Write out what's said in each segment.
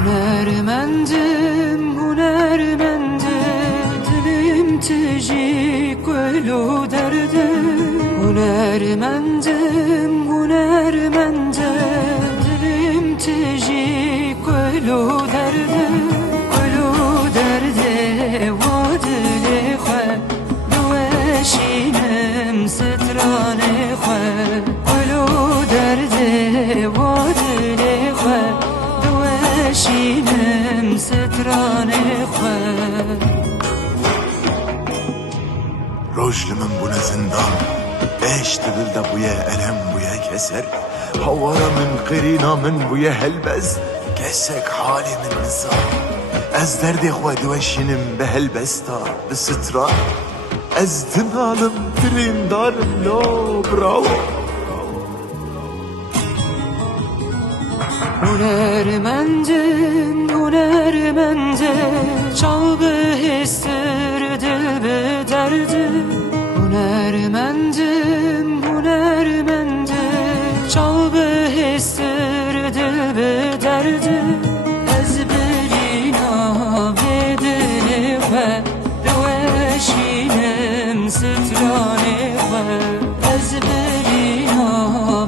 Hunermendim, hunermendim, dilim tecik gölü derdi. Hunermendim, hunermendim, dilim tecik gölü derdi. Gölü derdi, vadili xwe, dweşinem strane xwe. Gölü derdi, vadili xwe, شینم ستران خواه Rojlumun buna zindan Eşti dilde buya elem buya keser Havaramın kırinamın buya helbez Kesek halimin nizam Ez derdi xwedi veşinim be helbesta be sitra Ez dinalım dirindarım lo bravo Hunermendim, hunermendim, çal histir dil derdi. Hunermendim, hunermendim, çal histir dil derdi. Ez birina bedeli xwe, dweşinem strane xwe. Ez birina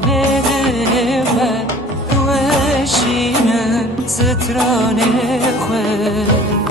bedeli xwe, شینم سترانه خواه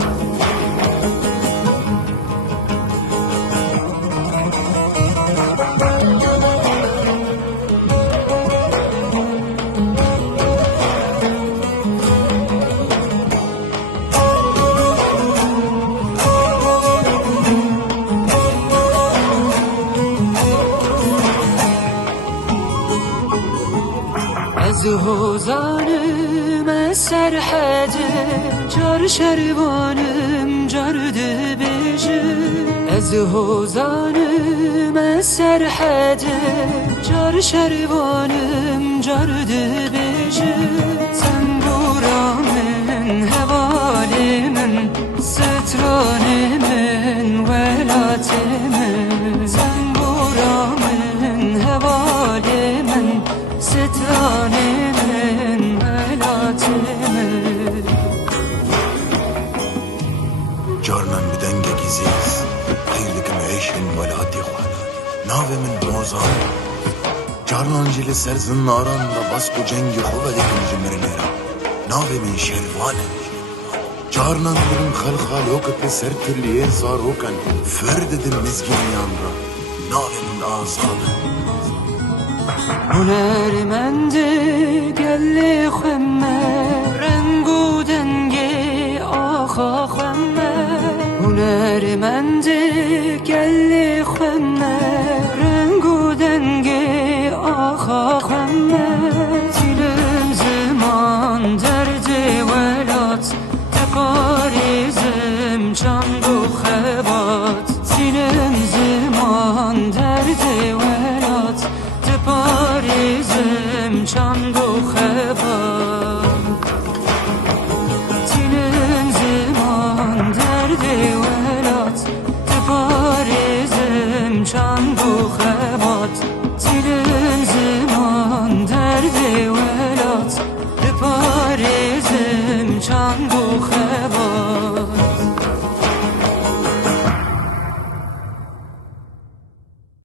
از حوزانم از سرحدم جار شروانم جارده بیجه از حوزانم از سرحدم جار شروانم جارده بیجه زنبورا من حوال من ستران من ولات من زنبورا من حوال من ستران من ولات من Carnan bir denge giziz Hayırlıkım eşin velati xwana Nave min bozan Carnan jili serzin naran da basku cengi xuvedikim jimrinera Nave min şervane Carnan bilim xalxal okıtli sertirliye zarokan Ferdedim mizgin yanra Nave min azadı هنرمندی گلی خمه رنگو دنگی آخا خمه هنرمندی گلی خمه رنگو دنگی آخا خمه دیلم زمان دردی ولات تقاریزم چند و خبات دیلم زمان دردی ولات پاریزم چند و خبات تینم زمان درد ولات پاریزم چند و خبات تینم زمان درد ولات پاریزم چند و خبات